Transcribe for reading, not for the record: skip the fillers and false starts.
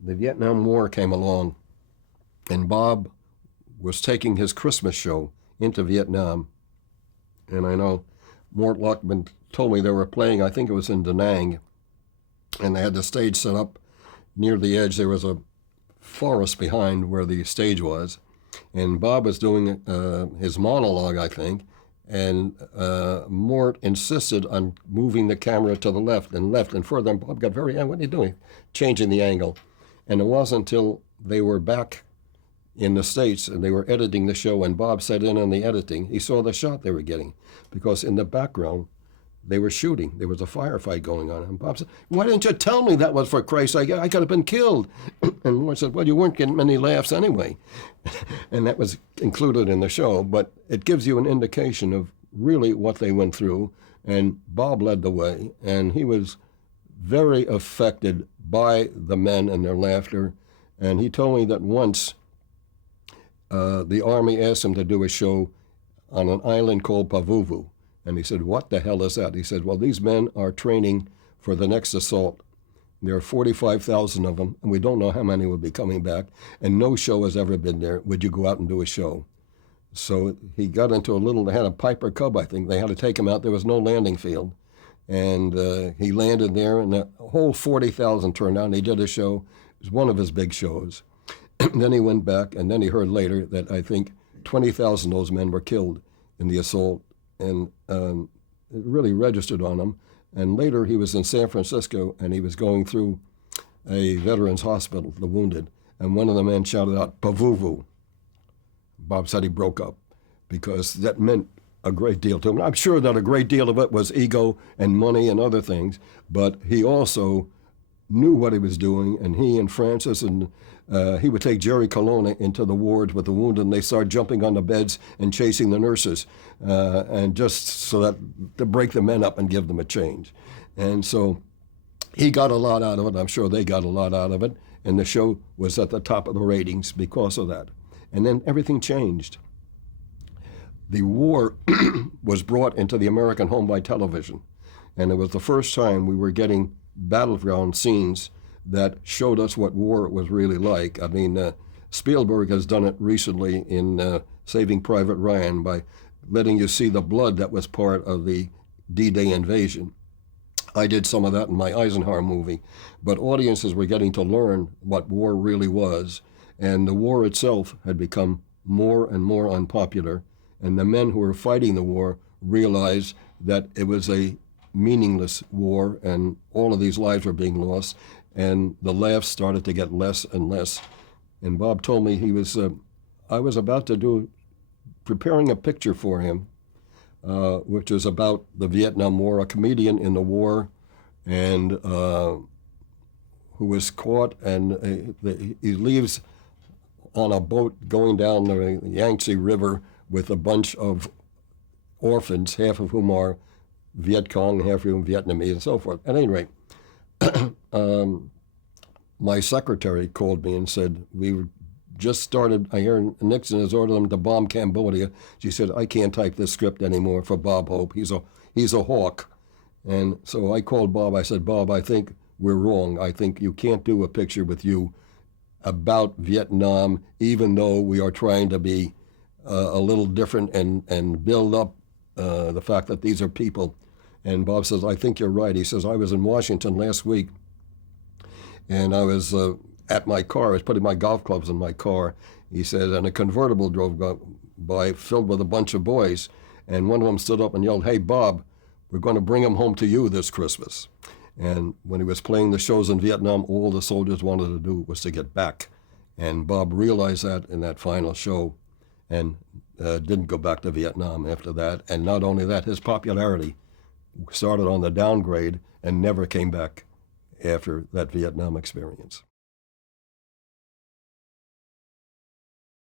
the Vietnam War came along, and Bob was taking his Christmas show into Vietnam. And I know Mort Lockman told me they were playing, I think it was in Da Nang, and they had the stage set up near the edge. There was a forest behind where the stage was, and Bob was doing his monologue, I think, and Mort insisted on moving the camera to the left and further, and Bob got very angry. What are you doing? Changing the angle. And it wasn't until they were back in the States and they were editing the show, and Bob sat in on the editing, he saw the shot they were getting, because in the background they were shooting. There was a firefight going on. And Bob said, "Why didn't you tell me that was for Christ's sake? I could have been killed." And Mort said, "Well, you weren't getting many laughs anyway." And that was included in the show, but it gives you an indication of really what they went through. And Bob led the way, and he was very affected by the men and their laughter. And he told me that once the Army asked him to do a show on an island called Pavuvu. And he said, "What the hell is that?" He said, "Well, these men are training for the next assault. There are 45,000 of them, and we don't know how many will be coming back, and no show has ever been there. Would you go out and do a show?" So he got into they had a Piper Cub, I think. They had to take him out. There was no landing field. And he landed there, and the whole 40,000 turned out, and he did a show. It was one of his big shows. Then he went back, and then he heard later that I think 20,000 of those men were killed in the assault, and it really registered on him. And later he was in San Francisco, and he was going through a veterans hospital, the wounded, and one of the men shouted out, "Pavuvu." Bob said he broke up because that meant a great deal to him. I'm sure that a great deal of it was ego and money and other things, but he also knew what he was doing, and he and Francis and he would take Jerry Colonna into the wards with the wounded, and they started jumping on the beds and chasing the nurses, and just so that to break the men up and give them a change. And so he got a lot out of it. I'm sure they got a lot out of it, and the show was at the top of the ratings because of that. And then everything changed. The war was brought into the American home by television, and it was the first time we were getting battleground scenes that showed us what war was really like. I mean, Spielberg has done it recently in Saving Private Ryan by letting you see the blood that was part of the D-Day invasion. I did some of that in my Eisenhower movie, but audiences were getting to learn what war really was, and the war itself had become more and more unpopular, and the men who were fighting the war realized that it was a meaningless war, and all of these lives were being lost, and the laughs started to get less and less. And Bob told me I was about to preparing a picture for him, which was about the Vietnam War, a comedian in the war, and who was caught, and he leaves on a boat going down the Yangtze River with a bunch of orphans, half of whom are Viet Cong, half of whom Vietnamese, and so forth. At any rate, my secretary called me and said, "We just started, I hear Nixon has ordered them to bomb Cambodia." She said, "I can't type this script anymore for Bob Hope. He's a hawk." And so I called Bob. I said, "Bob, I think we're wrong. I think you can't do a picture with you about Vietnam, even though we are trying to be a little different and build up the fact that these are people." And Bob says, "I think you're right." He says, "I was in Washington last week, and I was at my car. I was putting my golf clubs in my car." He said, and a convertible drove by filled with a bunch of boys, and one of them stood up and yelled, "Hey, Bob, we're going to bring him home to you this Christmas." And when he was playing the shows in Vietnam, all the soldiers wanted to do was to get back. And Bob realized that in that final show, and didn't go back to Vietnam after that. And not only that, his popularity started on the downgrade and never came back after that Vietnam experience.